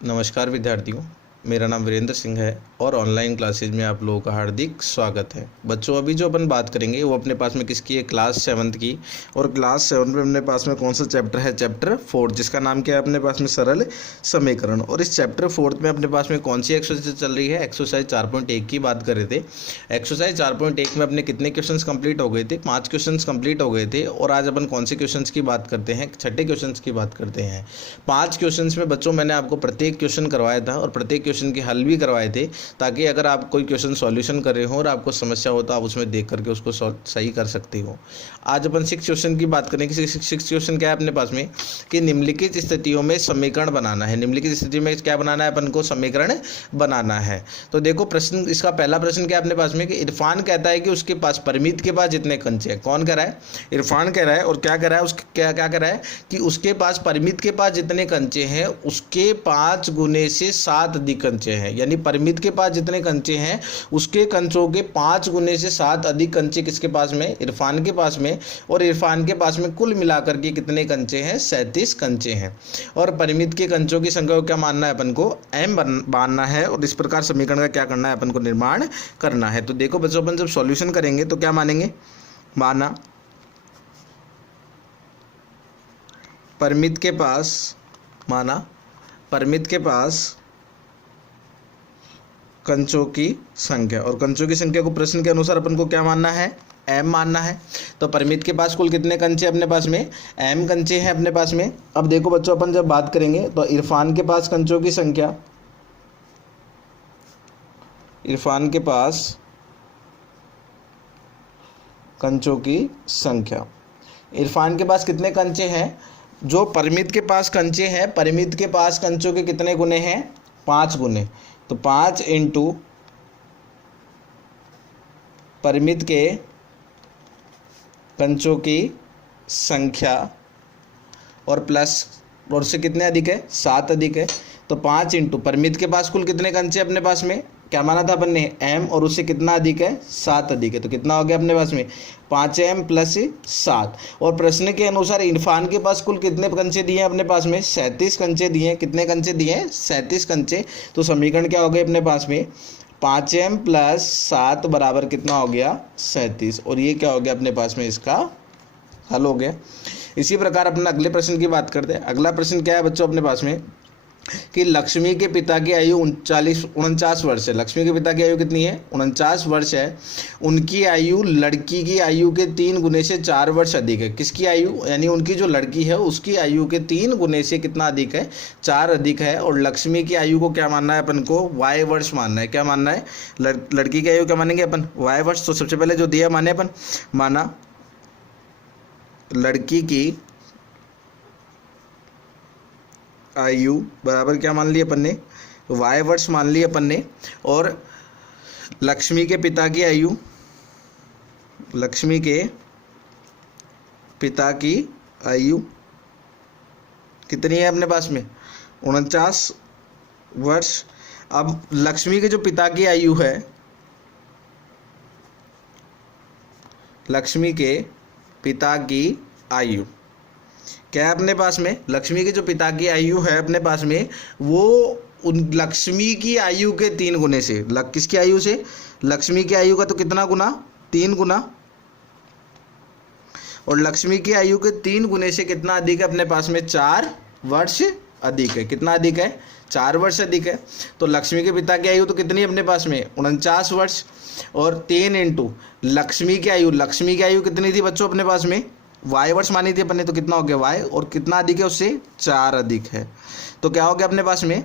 नमस्कार विद्यार्थियों, मेरा नाम वीरेंद्र सिंह है और ऑनलाइन क्लासेज में आप लोगों का हार्दिक स्वागत है। बच्चों, अभी जो अपन बात करेंगे वो अपने पास में किसकी है? क्लास 7 की। और क्लास 7 में अपने पास में कौन सा चैप्टर है? चैप्टर 4, जिसका नाम क्या है अपने पास में? सरल समीकरण। और इस चैप्टर 4 में अपने पास में कौन सी एक्सरसाइज चल रही है? एक्सरसाइज 4.1 की बात कर रहे थे। एक्सरसाइज 4.1 में अपने कितने क्वेश्चन कंप्लीट हो गए थे? 5 क्वेश्चन कंप्लीट हो गए थे। और आज अपन कौन से क्वेश्चन की बात करते हैं? छठे क्वेश्चन की बात करते हैं। 5 क्वेश्चन में बच्चों मैंने आपको प्रत्येक क्वेश्चन करवाया था और प्रत्येक क्वेश्चन के हल भी करवाए थे, ताकि अगर आप कोई क्वेश्चन सॉल्यूशन कर रहे हो और आपको समस्या हो तो आप उसमें देख करके उसको सही कर सकते हो। आज अपन 6 क्वेश्चन की बात करेंगे। 6 क्वेश्चन क्या है अपने पास में कि निम्नलिखित स्थितियों में समीकरण बनाना है। निम्नलिखित स्थिति में क्या बनाना है? अपन को समीकरण बनाना है। तो देखो प्रश्न, इसका पहला प्रश्न क्या है अपने पास में कि इरफान कहता है कि उसके पास परिमित के पास जितने कंचे हैं। कौन कह रहा है? इरफान कह रहा है। और क्या कह रहा है? उसके क्या कह रहा है कि उसके पास परिमित के पास जितने कंचे हैं उसके 5 गुने से 7 अधिक कंचे हैं। यानी परिमित के पास जितने कंचे हैं उसके कंचों के 5 गुने से 7 अधिक कंचे किसके पास में? इरफान के पास में। और इरफान के पास में कुल मिलाकर के कितने कंचे हैं? 37 कंचे हैं। और परिमित के कंचों की संख्या को क्या मानना है? अपन को m मानना है। और इस प्रकार समीकरण का क्या करना है? अपन को निर्माण करना है। तो देखो बच्चों, अपन जब सॉल्यूशन करेंगे तो क्या मानेंगे? माना परिमित के पास कंचों की संख्या, और कंचों की संख्या को प्रश्न के अनुसार अपन को क्या मानना है? m मानना है। तो परिमित के पास कुल कितने कंचे अपने पास में? m कंचे हैं अपने पास में। अब देखो बच्चों, अपन जब बात करेंगे तो इरफान के पास कंचों की संख्या, इरफान के पास कंचों की संख्या, इरफान के पास कितने कंचे हैं? जो परिमित के पास कंचे हैं, परिमित के पास कंचों के कितने गुने हैं? 5 गुने। तो 5 इंटू परिमित के कंचों की संख्या और प्लस, और से कितने अधिक है? 7 अधिक है। तो 5 इंटू परिमित के पास कुल कितने कंचे अपने पास में? क्या माना था अपन ने? m, और उससे कितना अधिक है? 7 अधिक है। तो कितना हो गया अपने पास में? 5m plus 7। और प्रश्न के अनुसार इरफान के पास कुल कितने कंचे दिए हैं अपने पास में? 37 कंचे दिए हैं। कितने कंचे दिए हैं? 37 कंचे। तो समीकरण क्या हो गया अपने पास में? 5m प्लस 7 बराबर कितना हो गया? 37। और ये क्या हो गया अपने पास में? इसका हल हो गया। इसी प्रकार अपना अगले प्रश्न की बात करते हैं। अगला प्रश्न क्या है बच्चों अपने पास में कि लक्ष्मी के पिता की आयु 49 वर्ष है। लक्ष्मी के पिता की आयु कितनी है? 49 वर्ष है। उनकी आयु लड़की की आयु के 3 गुने से 4 वर्ष अधिक है। किसकी आयु? यानी उनकी जो लड़की है उसकी आयु के 3 गुने से कितना अधिक है? 4 अधिक है। और लक्ष्मी की आयु को क्या मानना है अपन को? y वर्ष मानना है। क्या मानना है? लड़की की आयु क्या मानेंगे अपन? y वर्ष। तो सबसे पहले जो दिया माने अपन, माना लड़की की आयु बराबर क्या मान ली अपन ने? y वर्ष मान ली अपन ने। और लक्ष्मी के पिता की आयु, लक्ष्मी के पिता की आयु कितनी है अपने पास में? 49 वर्ष। अब लक्ष्मी के जो पिता की आयु है, लक्ष्मी के पिता की आयु क्या है अपने पास में? लक्ष्मी के जो पिता की आयु है अपने पास में, वो उन लक्ष्मी की आयु के 3 गुने से, किसकी आयु से? लक्ष्मी की आयु का तो कितना गुना? 3 गुना। और लक्ष्मी की आयु के 3 गुने से कितना अधिक है अपने पास में? 4 वर्ष अधिक है। कितना अधिक है? 4 वर्ष अधिक है। तो लक्ष्मी के पिता की आयु तो कितनी है अपने पास में? 49 वर्ष। और 3 इंटू लक्ष्मी की आयु, लक्ष्मी की आयु कितनी थी बच्चों अपने पास में? y वर्ष मानी थी अपन ने। तो कितना हो गया? y। और कितना अधिक है उससे? 4 अधिक है। तो क्या हो गया अपने पास में?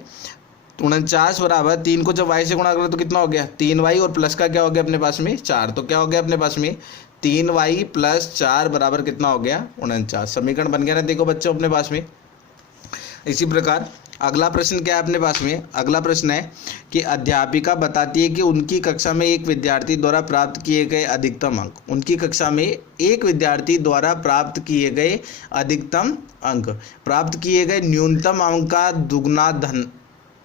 49 बराबर 3 को जब y से गुणा करें तो कितना हो गया? 3y। और प्लस का क्या हो गया अपने पास में? 4। तो क्या हो गया अपने पास में? 3y प्लस 4 बराबर कितना हो गया? 49। समीकरण बन गया ना देखो बच्चों अपने पास में। इसी प्रकार अगला प्रश्न क्या है अपने पास में? अगला प्रश्न है कि अध्यापिका बताती है कि उनकी कक्षा में एक विद्यार्थी द्वारा प्राप्त किए गए अधिकतम अंक, उनकी कक्षा में एक विद्यार्थी द्वारा प्राप्त किए गए अधिकतम अंक, प्राप्त किए गए न्यूनतम अंक का दुगना धन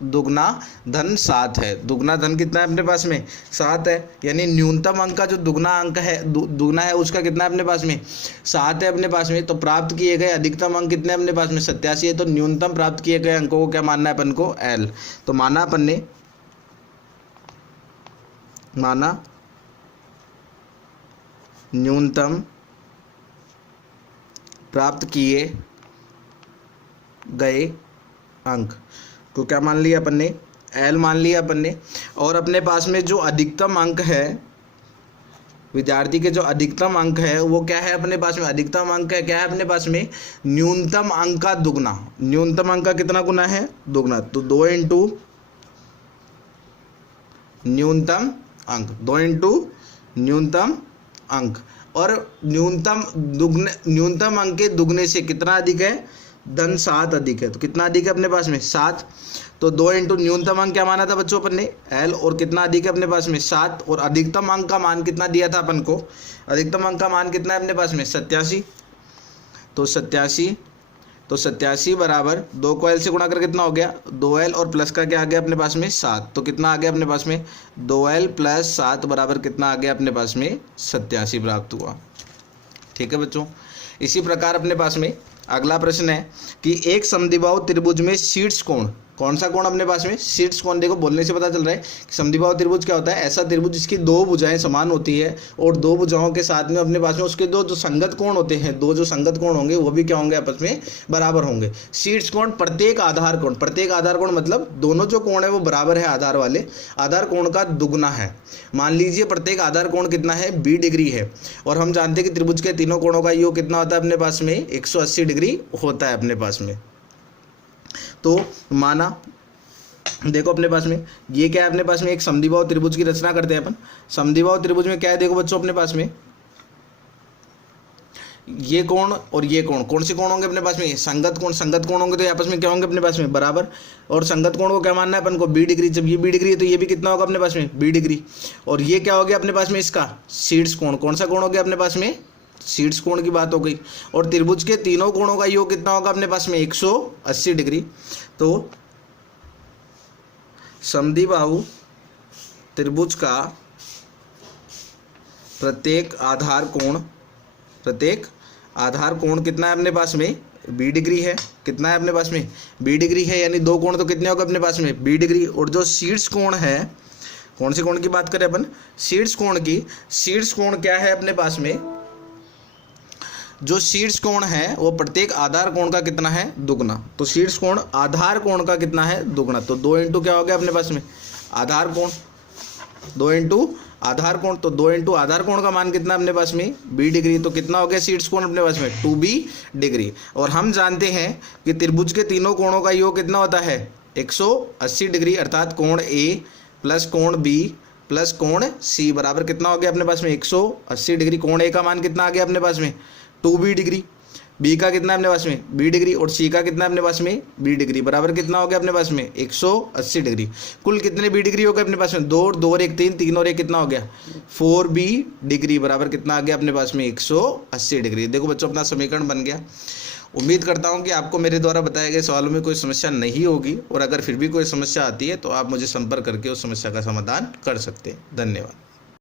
दुगना धन 7 है। दुगना धन कितना है अपने पास में 7 है, यानी न्यूनतम अंक का जो दुगना अंक है दुगना है उसका कितना है अपने पास में 7 है अपने पास में। तो प्राप्त किए गए अधिकतम अंक कितने अपने पास में 87 है। तो न्यूनतम प्राप्त किए गए अंकों को क्या मानना है अपन को L। तो माना अपन ने न्यूनतम प्राप्त किए गए अंक को क्या मान लिया अपन ने L मान लिया अपन ने। और अपने पास में जो अधिकतम अंक है विद्यार्थी के जो अधिकतम अंक है वो क्या है अपने पास में अधिकतम अंक है क्या है अपने पास में न्यूनतम अंक का दुगना। न्यूनतम अंक का कितना गुना है दुगना। तो 2 इंटू न्यूनतम अंक 2 इंटू न्यूनतम अंक। और न्यूनतम अंक के दुगने से कितना अधिक है धन 7 अधिक है। तो कितना अधिक है अपने पास में 7। तो 2 इंटू न्यूनतम अंक क्या माना था बच्चों अपन ने L, और कितना अधिक है अपने पास में 7। और अधिकतम अंक का मान कितना दिया था अपन को, अधिकतम अंक का मान कितना है अपने पास में 87। तो 87 बराबर 2 को L से गुणा कर कितना हो गया 2L, और प्लस का क्या आ गया अपने पास में 7। तो कितना आ गया अपने पास में 2L प्लस 7 बराबर कितना आ गया अपने पास में 87 प्राप्त हुआ। ठीक है बच्चों। इसी प्रकार अपने पास में अगला प्रश्न है कि एक समद्विबाहु त्रिभुज में शीर्ष कोण, कौन सा कोण अपने पास में शीर्ष कोण। देखो बोलने से पता चल रहा है कि समद्विबाहु त्रिभुज क्या होता है, ऐसा त्रिभुज जिसकी दो भुजाएं समान होती है और दो भुजाओं के साथ में अपने पास में उसके दो जो संगत कोण होते हैं, दो जो संगत कोण होंगे वो भी क्या होंगे आपस में बराबर होंगे। शीर्ष कोण प्रत्येक आधार कोण मतलब दोनों जो कोण है वो बराबर है आधार वाले, आधार कोण का दुगना है। मान लीजिए प्रत्येक आधार कोण कितना है 20 डिग्री है, और हम जानते हैं कि त्रिभुज के तीनों कोणों का योग कितना होता है अपने पास में 180 डिग्री होता है अपने पास में। तो माना देखो अपने पास में ये क्या है अपने पास में एक समद्विबाहु त्रिभुज की रचना करते हैं अपन। समद्विबाहु त्रिभुज में क्या है देखो बच्चों अपने पास में ये कोण और ये कोण, कौन से कोण होंगे अपने पास में संगत कोण होंगे। तो आपस में क्या होंगे अपने पास में बराबर, और संगत कोण को क्या मानना है अपन को 20 डिग्री। जब ये 20 डिग्री है तो ये भी कितना होगा अपने पास में 20 डिग्री। और ये क्या हो गया अपने पास में इसका शीर्ष कोण, कौन सा कोण हो गया अपने पास में शीर्ष कोण की बात हो गई। और त्रिभुज के तीनों कोणों का योग कितना होगा अपने पास में 180 डिग्री। तो समद्विबाहु त्रिभुज का प्रत्येक आधार कोण कितना है अपने पास में 20 डिग्री है। कितना है अपने पास में 20 डिग्री है, यानी दो कोण तो कितने होगा अपने पास में 20 डिग्री। और जो शीर्ष कोण है, कौन से कोण की बात करें अपन शीर्ष कोण की, शीर्ष कोण क्या है अपने पास में जो शीर्ष कोण है वो प्रत्येक आधार कोण का कितना है दुगना। तो शीर्ष कोण आधार कोण का कितना है दुगना। तो 2 इंटू क्या हो गया अपने पास में आधार कोण, 2 इंटू आधार कोण। तो 2 इंटू आधार कोण का मान कितना अपने पास में 20 डिग्री। तो कितना हो गया शीर्ष कोण अपने पास में 2b डिग्री। और हम जानते हैं कि त्रिभुज के तीनों कोणों का योग कितना होता है 180 डिग्री, अर्थात कोण A प्लस कोण B प्लस कोण C बराबर कितना हो गया अपने पास में 180 डिग्री। कोण A का मान कितना आ गया अपने पास में 2b डिग्री, B का कितना अपने पास में 20 डिग्री, और C का कितना अपने पास में 20 डिग्री बराबर कितना हो गया अपने पास में 180 डिग्री। कुल कितने b डिग्री हो गए अपने पास में 2 और 2 और 1 3, 3 और 1 कितना हो गया 4b डिग्री बराबर कितना आ गया अपने पास में 180 डिग्री। देखो बच्चों अपना समीकरण बन गया। उम्मीद करता हूँ कि आपको मेरे द्वारा बताए गए सवालों में कोई समस्या नहीं होगी, और अगर फिर भी कोई समस्या आती है तो आप मुझे संपर्क करके उस समस्या का समाधान कर सकते हैं। धन्यवाद।